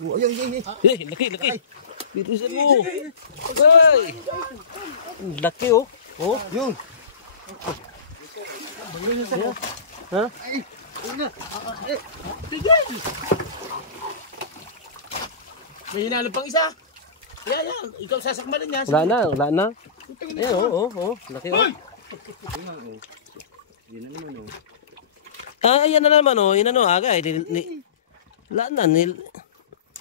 Oh, ayun. Laki. Bitisan mo. Ay! Laki oh. Oh. Yung. Ha? Ay, una. Tigil. May hinalo pang isa. Yan. Ikaw sasakmalan niya. Wala na. Ayan oh. Laki oh. Yan na naman oh. Ayan na naman oh. Yan ano aga eh. Wala na.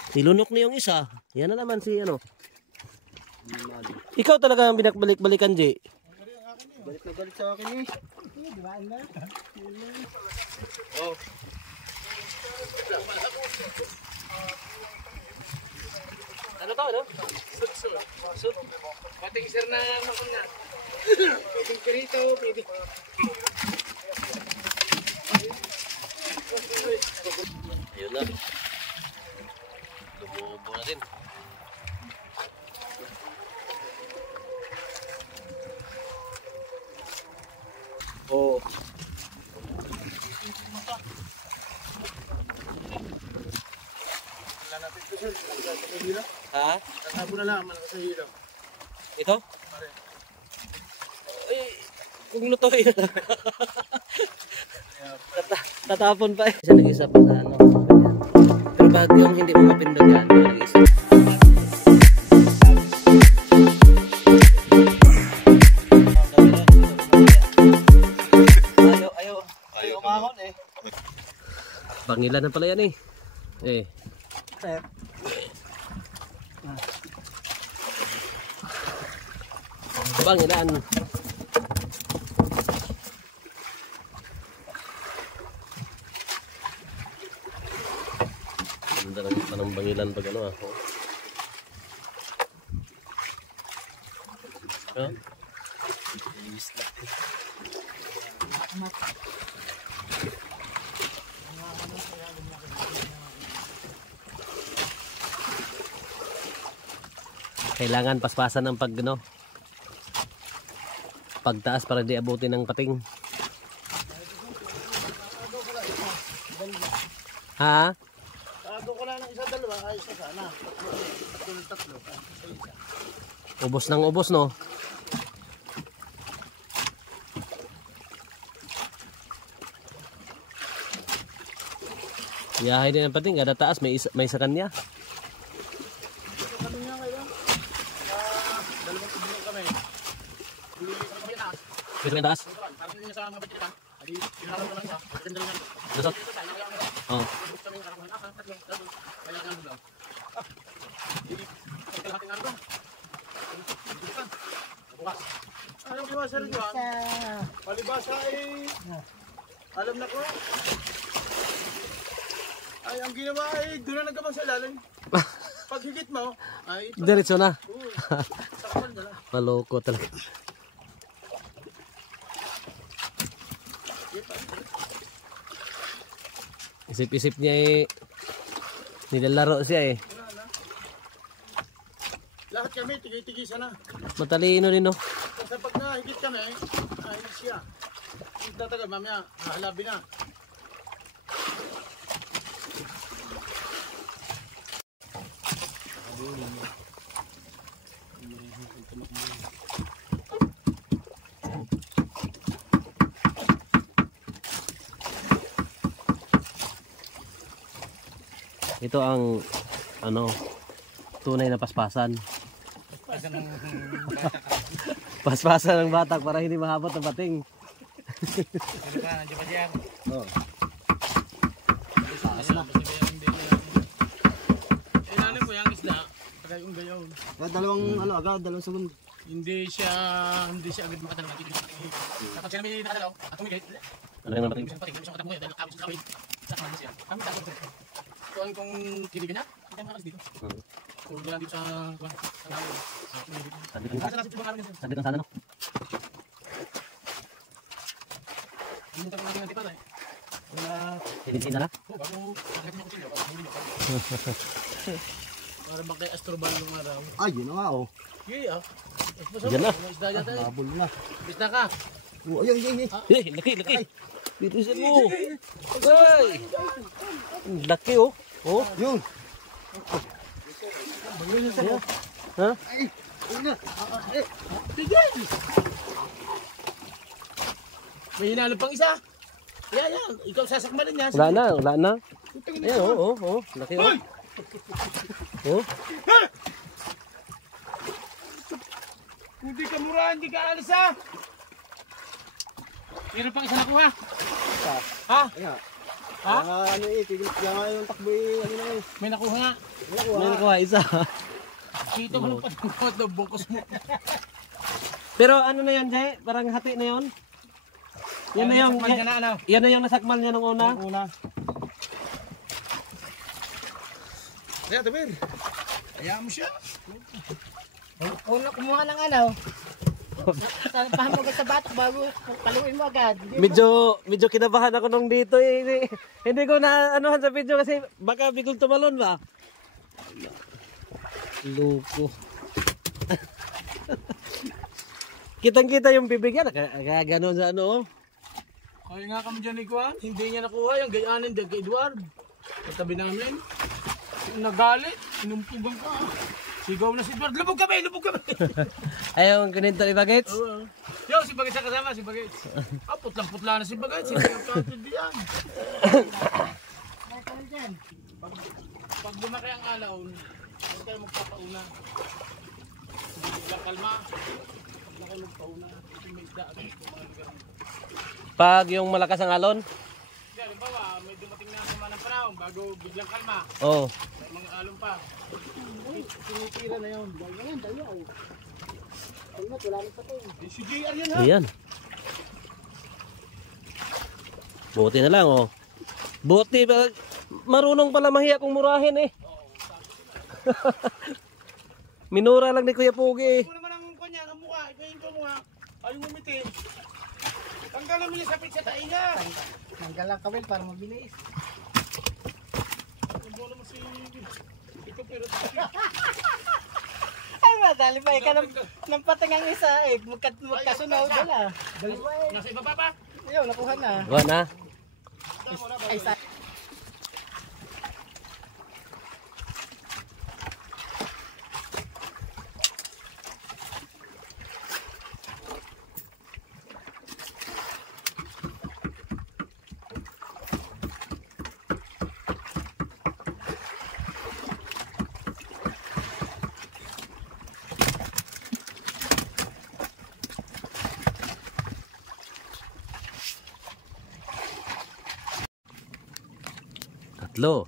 Nilunok na yung isa. Yan na naman si ano. Ikaw talaga ang binakbalik-balikan, Jay. Balik na balik sa akin eh. Oh. Ano to, ano? Sud. Pating sir na makon nga. Pwedeng pirito, pwedeng. Ayun na. Lumubo na din. Oh. Ha? Tatabo na lang, malakas sa hilo. Ito? Ay, kung lutuin na lang. Tatapon pa eh. Isa nag-isa pa sa ano. Pero bakit yung hindi mo mapindot yan? Nag-isa. Ayaw umahon eh. Pangilan na pala yan eh. Sir. Pangilan. Ganda lang yung panang bangilan pag ano ah. Oh. Kailangan paspasan ng pagtaas para di abutin ng pating. Ha? Tago ko lang ng isa, dalawa, ayos na sana. Tatlo. Ubos ng ubos no? Yahay din ang pating, kada taas may isa kanya. Kami nga kayo. Dalawang tubulan kami. Kami taas. Pwede may taas? Parang hindi sa mga batik ka. Hindi, pinarap ko lang isa. Ganda lang yan. Dasot? Oo. Kami yung karakuhan. Tatlo. Kaya nga lang. Hindi, pagkalahating araw. Bukas. Anong iwasa rin yun? Palibasa ay... Alam na ko. Ay, ang ginawa ay doon na nagkabang sa ilalim. Pag higit mo, ay... Diretso na. Sakpan na lang. Maloko talaga. Isip-isip niya eh. Nilalaro siya eh. Lahat kami, tigay-tigisa na. Matalino din no. Kasi pag nahigit kami, ay siya. Hindi tatagal, mamaya, hahalabi na. Ito ang ano tunay na paspasan. Paspasan ng batak para hindi mahabot ang pating. Nandiyan pa siya. Oh. Inalim mo yung isda, tagay yung gayaw. Dalawang segundo. Hindi siya agad makatalaw. Kapag siya may nakatalaw, at tumigay. Ano yung pating? Isang pating, isang katapong yan, dahil nakabit sa kawin. Sakman siya. Kami tapos ito. Kuhan kong kiligan niya, hindi tayo makakas dito. Kung doon lang dito sa kuhan. Ang hangin. Sabi kang sana no? Pumunta ko natin ng tipa tayo. Silid-silid na lang? Oo, bago agad niya kutsilyo. Para bak kay Astrobal yung araw. Ay, yun na nga oh. Yeah. Diyan na. Isda dyan tayo. Habol na. Isda ka. Oh, ayun. Laki. Bitisan mo. Ay! Laki oh. Oh. Yung. Ha? Tigil! May hinalo pang isa. Yan. Ikaw sasakmalin niya. Wala na. Ayan, oo. Laki, oh. Oh. Hindi ka mura, hindi ka alis ha. Meron pang isa nakuha. Ha? Ayan. Ha? Ano eh, tigil kaya nga yung takbo eh, ano na eh. May nakuha nga. May nakuha isa. Kita mo lang patingkot na bungkos mo. Pero ano na yan, Jay? Parang hati na yun? Yan na yung, Nasakmal niya na, ano? yan na yung nasakmal niya nung una. Una. Ayan, Tabir. Hayaan mo siya. Una kumuha ng ano. Salpahan mo agad sa batok bago paluin mo agad. Medyo kinabahan ako nung dito eh. Hindi ko na anuhan sa video kasi baka biglang tumalon ba. Luko. Kitang-kita yung bibig yan. Kaya gano'n sa ano. Kaya nga kami dyan, Ikuan. Hindi niya nakuha yung gayanin dyan kay Edward. Katabi namin. Nagalit. Inumpugan ka. Sigaw na si Edward. Lubog kami! Ayaw ang kuninto ni Bagets. Yo, si Bagets sa kasama, si Bagets. Putlang-putla na si Bagets. Hindi ka kapatid diyan. Pag lumaki ang alaw, huwag kayo magpapauna. Hindi lang kalma. Huwag na kayo magpauna. Kasi may isda at Pag yung malakas ang alon. Hindi, halimbawa, may dumating na sama ng panahon bago biglang kalma. Oo. May mga alon pa. Tinitira na yun. Dali. Wala na pa to. Si JR yan ha. Ayan. Buti na lang oh. Buti ba? Marunong pala mahiya kung murahin eh. Minura lang ni Kuya Pugi eh. Ito naman ang kanya, ang mukha. Ito yung mukha. Ayaw umitin. Tanggalan mo niya sapit sa tainga. Tanggal lang kawil para mabilis. Ang bola mo si... Ito pero... Ay madali pa ikaw ng patingang isa eh. Magkasunod wala. Nasa iba pa? Ayun, nakuha na. Wala na. Ay sa... Tatlo.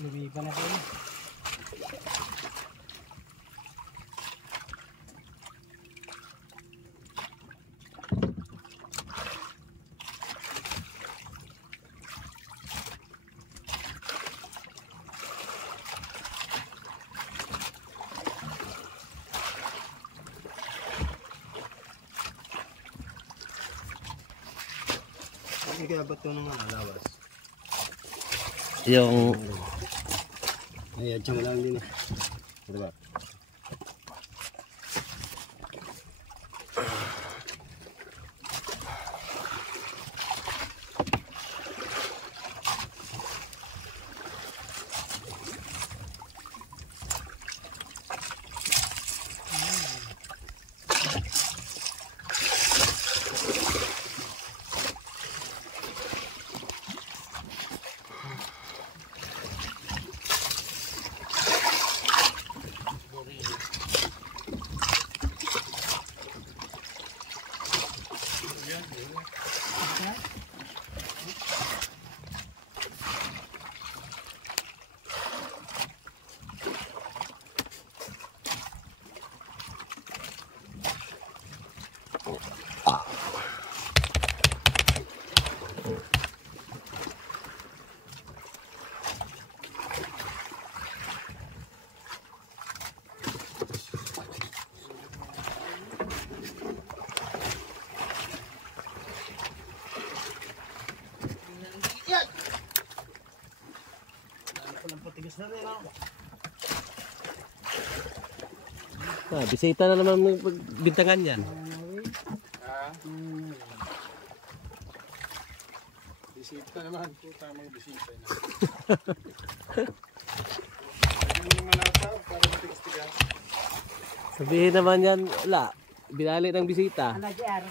Lumiban na ko. Hindi kaya ba't ito ng lawas? Yung Ay, adya mo lang din eh. Diba? Bisita na naman ng bintangan yan. Bisita naman. Puta mga bisita na. Sabihin naman yan, wala. Binali ng bisita. Ano, JR?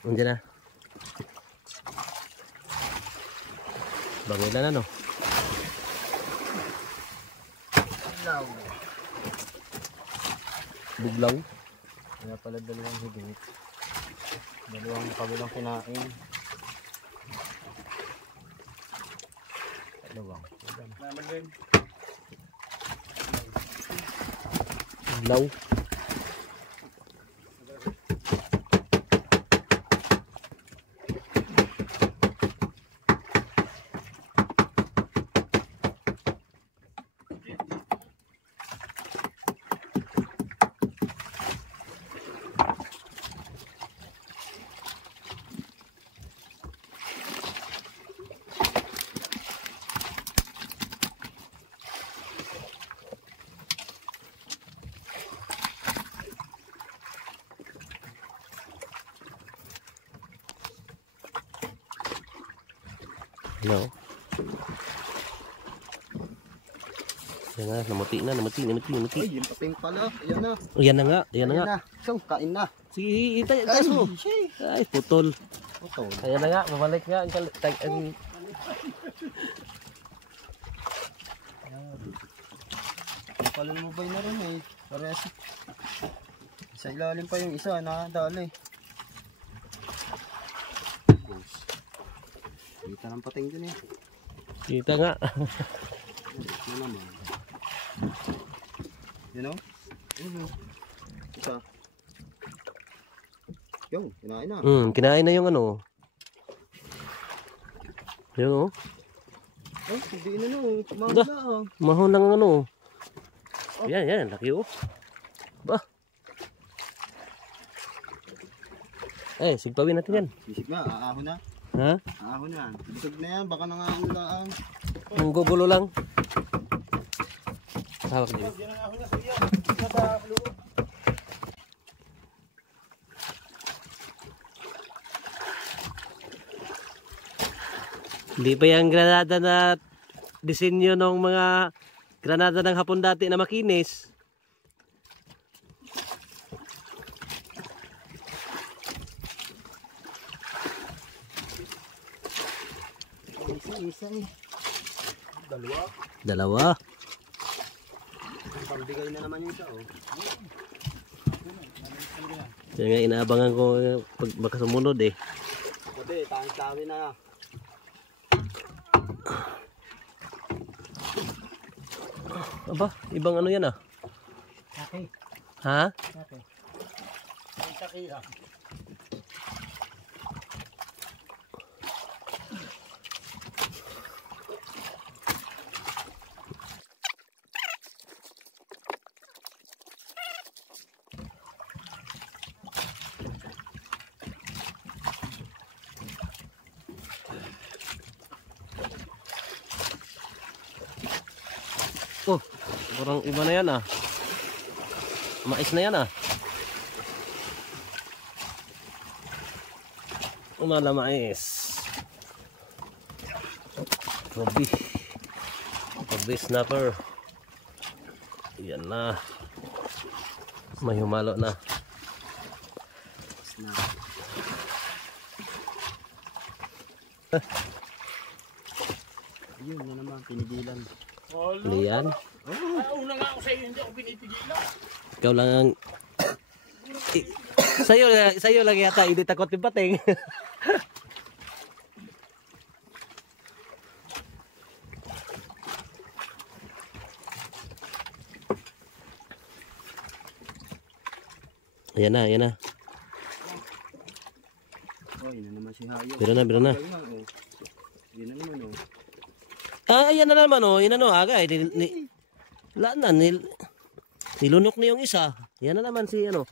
Andiyan na. Bangilan na no? Buglaw. Kaya pala dalawang higit. Dalawang kabilang kinain. Dalawang. Buglaw. No. Yan na, namuti. Ay, yung paping pala. Ayan na. Yan na nga, yan na nga. So, kain na. Sige, taas mo. Ay, putol. Ito. Ayan na nga, babalik nga. Pala mo ba na rin eh. Parehas. Sa ilalim pa yung isa, nakadali. Kita ng pating dun eh. Kita nga. Ano naman. You know? Isa. Yung, kinain na. Kinain na yung ano. Yung oh. Oh, hindi na no. Mahal na ah. Mahon lang ang ano. Yan, laki oh. Ba. Sigpawin natin yan. Sisig na, aahon na. Ha? Aahon na. Busog na yan, baka nangaano lang. Ang gugulo lang. Hawak din. Hindi pa yung granada na disenyo ng mga granada ng hapon dati na makinis. Isa eh. Dalawa. Pambigay na naman yung isa oh. Kaya nga inaabangan ko pag makasumunod eh. Sabi, tangis-tawi na. Aba, ibang ano yan ah. Okay. Ha? Okay. Oh, parang iba na yan ah. Mais na yan ah. Umala mais. Gabi snapper. Yan na. May humalo na. Yun na naman, pinigilan. Lian. Una nga ako sa iyo, hindi ako pinipigilan. Ikaw lang ang... Sa'yo lang yata, hindi takot yung pating. Ayan na, ayan na. Oh, yun na naman si Hayo. Biro na, biro na. Galing lang, oh. Yun na naman, oh. Ayan na naman, oh. Inano, aga, wala na, nilunok na yung isa. Yan na naman si, ano.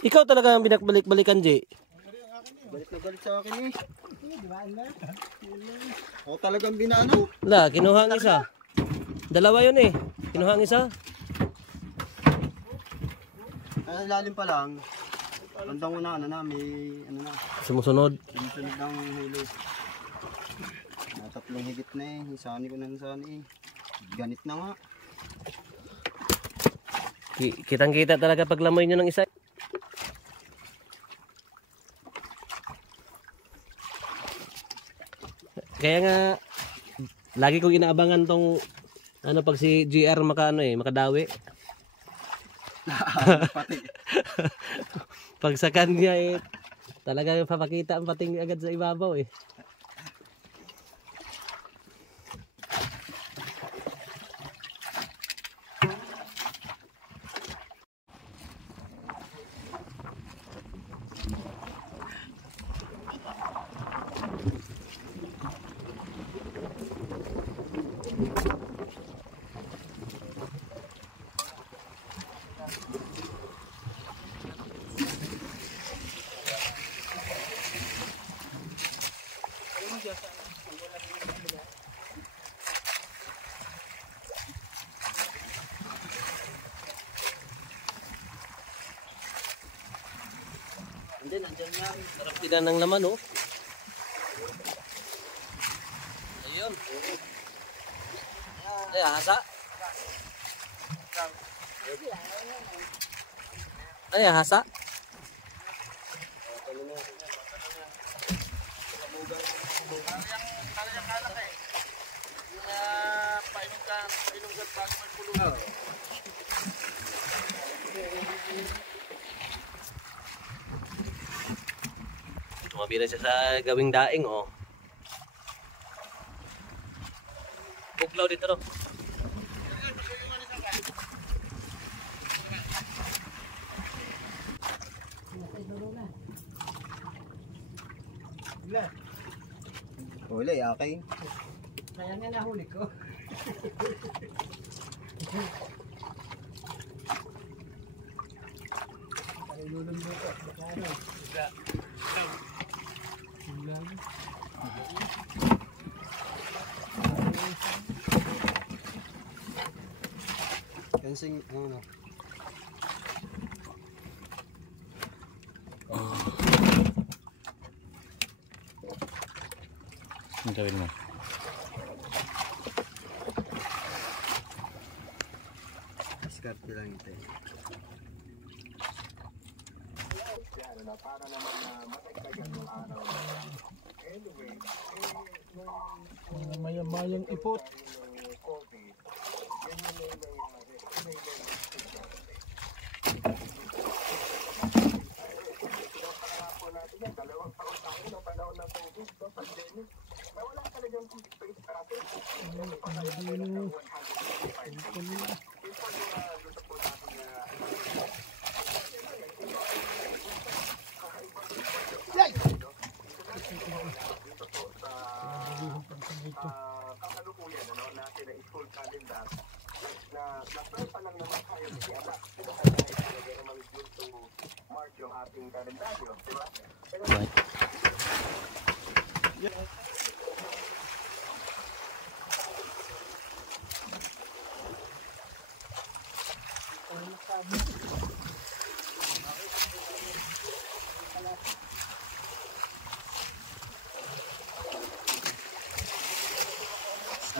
Ikaw talaga ang binakbalik-balikan, Jay. Galit na galit sa akin, eh. Ako talagang binano. Wala, kinuha ang isa. Dalawa yun, eh. Kinuha ang isa. Ay, lalim pa lang. Bandang una, ano na, may, ano na. Sumusunod. Sumusunod ng hilo. Tatlong higit na eh. Isani ko na nasani eh. Ganit na nga. Kitang-kita talaga pag lamoy nyo ng isa. Kaya nga, lagi kong inaabangan tong, ano, pag si GR makadawi. Pati. Pag sa kanya eh, talaga papakita ang pating agad sa ibabaw eh. Hindi, nandiyan nga. Sarap tinan ng laman oh. Ayun. Ay, hasa. Ay, hasa. Tumabira siya sa gawing daing oh. Buglaw dito no. Huli, okay. Kaya nga nahuli ko. Kansing, ano. Ang gawin mo? Diskarte lang ito eh. Mayang ipot.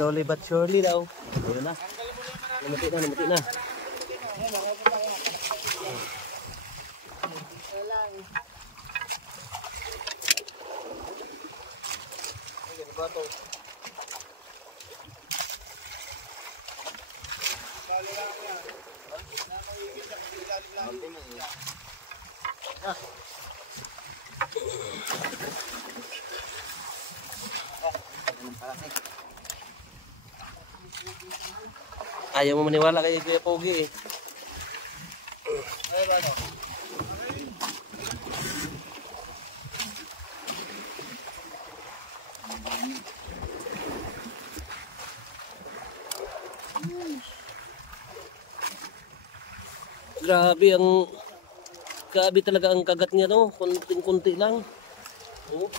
Slowly but surely daw. Ayun na. Namuti na, namuti na. Ayaw mo maniwala kay Kuya Pogi eh. ano? Grabe talaga ang kagat niya, no? Kunting-kunti lang. Oh.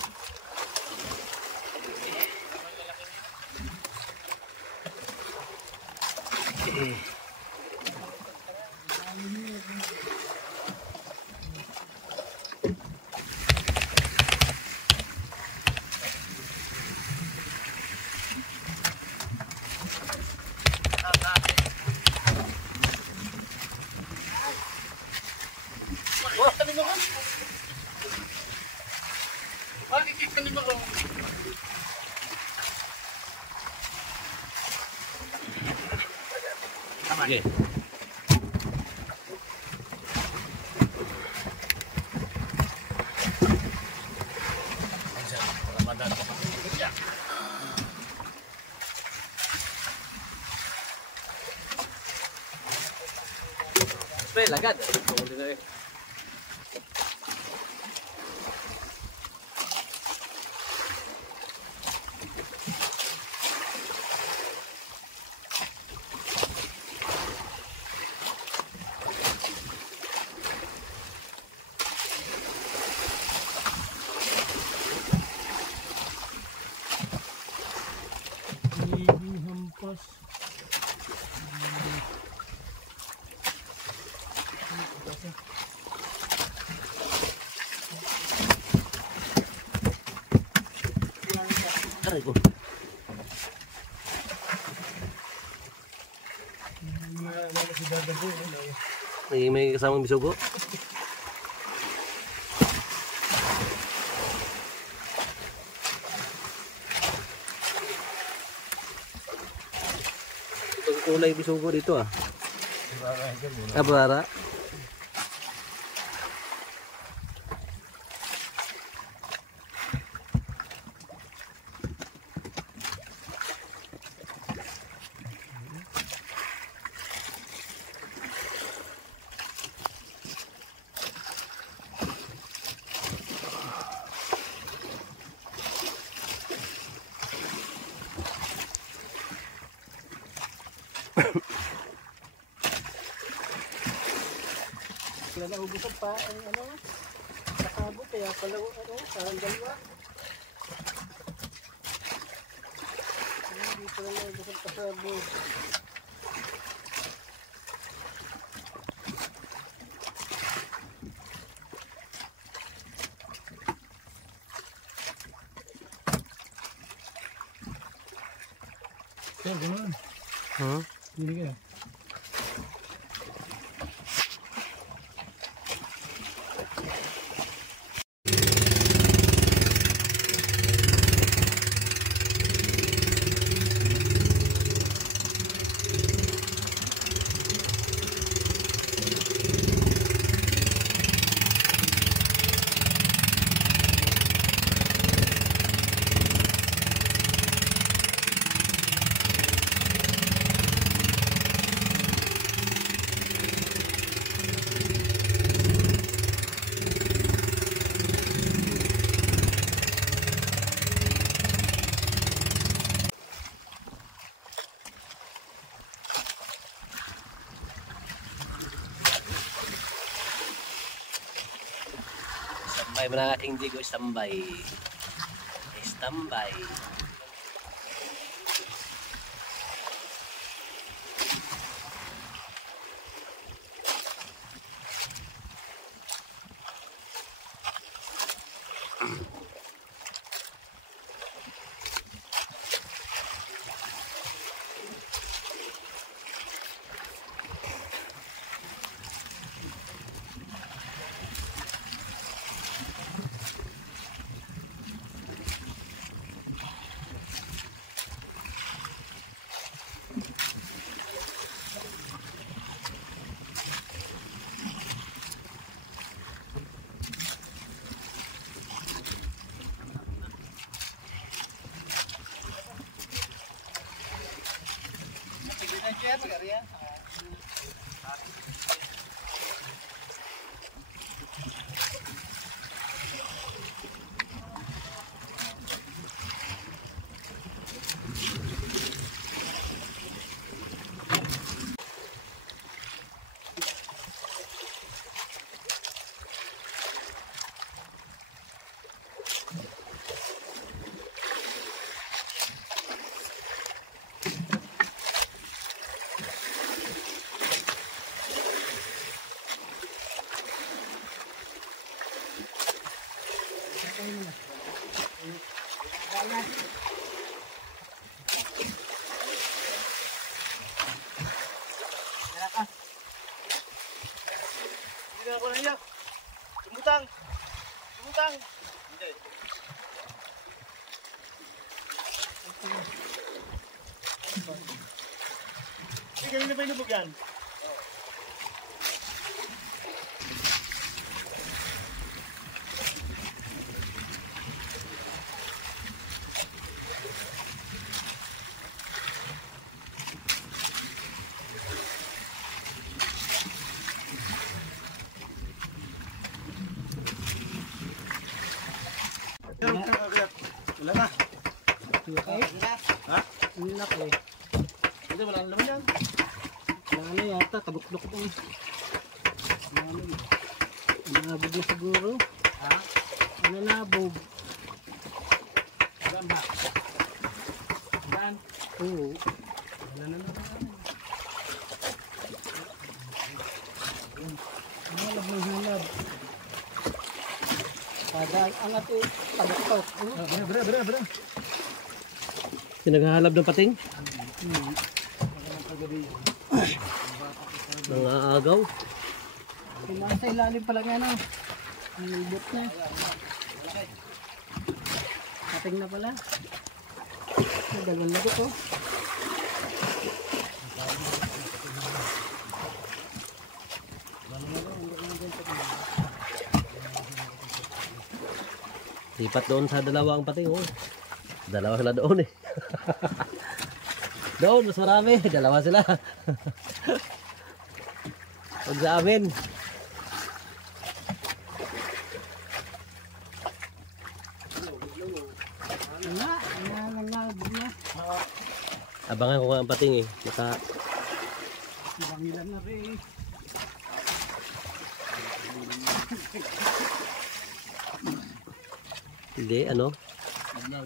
Okay. Spray lagad. Hampas. Aray ko. May kasamang bisugo. Itong kulay bisugo dito ah. Abara. Wala na ubusan pa ang ano, nakabot kaya pala ano, parang dalawa. Hindi pa na ubusan pa sa bus. Kaya gano'n. Huh? Hindi ka. Tambay mo na aking digo, tambay. Tambay. Bibigyan ko na niya. Lumutang. Lumutang. Hindi. Hindi, kanina ba inubog yan? Wala na. Ha? Ang laki. Hindi, wala naman yan. Wala na yata, tagutlok ko eh. Nabog na siguro. Ha? Ano nabog? Saan ba? Saan? Oo. Wala na naman. Halab ng halab. Kada angat eh, tagutlok. Bra. Sinaghahalab ng pating? Mga agaw. Nasa ilalim pala nga na. Ang lubot na. Kating na pala. Dalawang lagot oh. Lipat doon sa dalawang pating. Oh. Dalawa sila doon eh. Doon, mas marami. Dalawa sila. Huwag sa amin. Abangan ko nga ang pating eh. Maka... Bangilan na rin. Hindi, ano?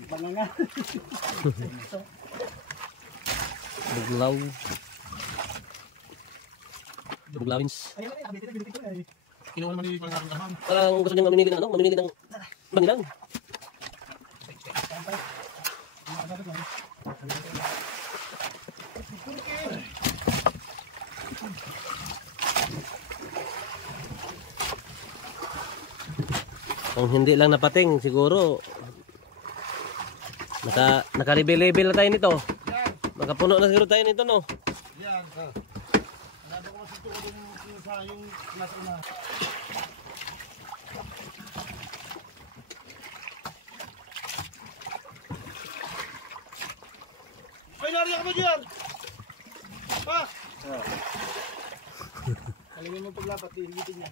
Banganga. Buglaw. Buglawins. Kinuha naman ni Pangaraman. Parang gusto niyang maminigit ng ano? Maminigit ng Manilang. Kung hindi lang napating, siguro naka-level na tayo nito. Nakapuno na siguro tayo nito, no? Yan. Nado ko sa tuwa yung nasa una. Ay, nariyan ka ba dyan? Ha? Kalingin mo paglapat, hihigitin niya.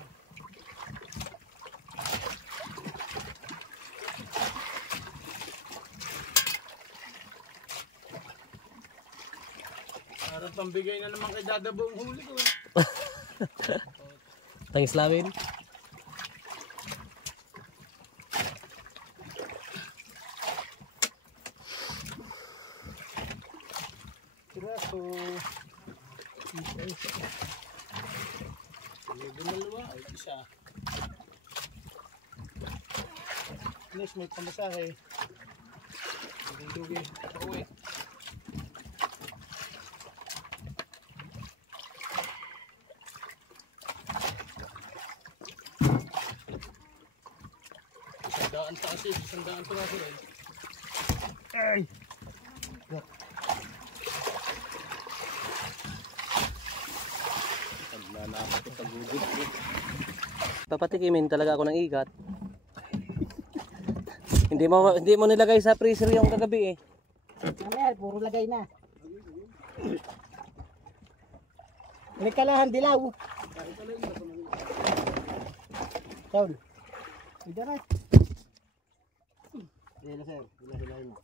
Parang pambigay na naman kay Dada buong huli ko eh. Tangis lawin. Piraso. Dalawa, ay isa. Next, may pamasahe. Dugi. Uwi. Sandaan taas eh. Sandaan taas eh. Ay! Papatikimin talaga ako ng igat. Hindi mo nilagay sa freezer yung kagabi eh. Ano puro lagay na. May kalahan dilaw. Taul. Ida na. Hila sir, hila mo.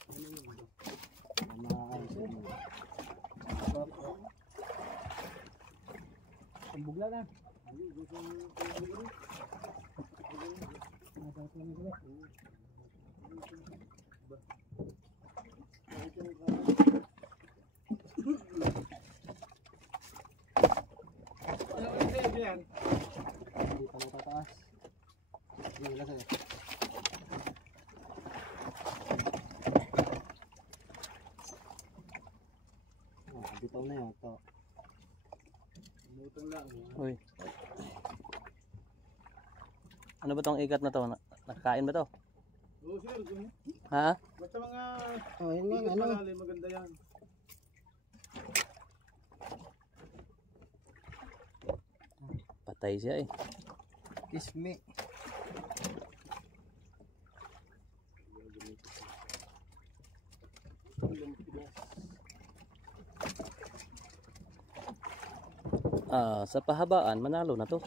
Ang bugla na. Hindi pa matataas. Hila sir. Bitaw na yun ito. Butang lang. Uy. Ano ba tong ikat na to? Nakakain ba to? Oo, siguro. Ganun. Ha? Basta mga Oh, yun ikat lang, ano. malalim, maganda yan. Patay siya eh. Kiss me. Sa pahabaan, manalo na to.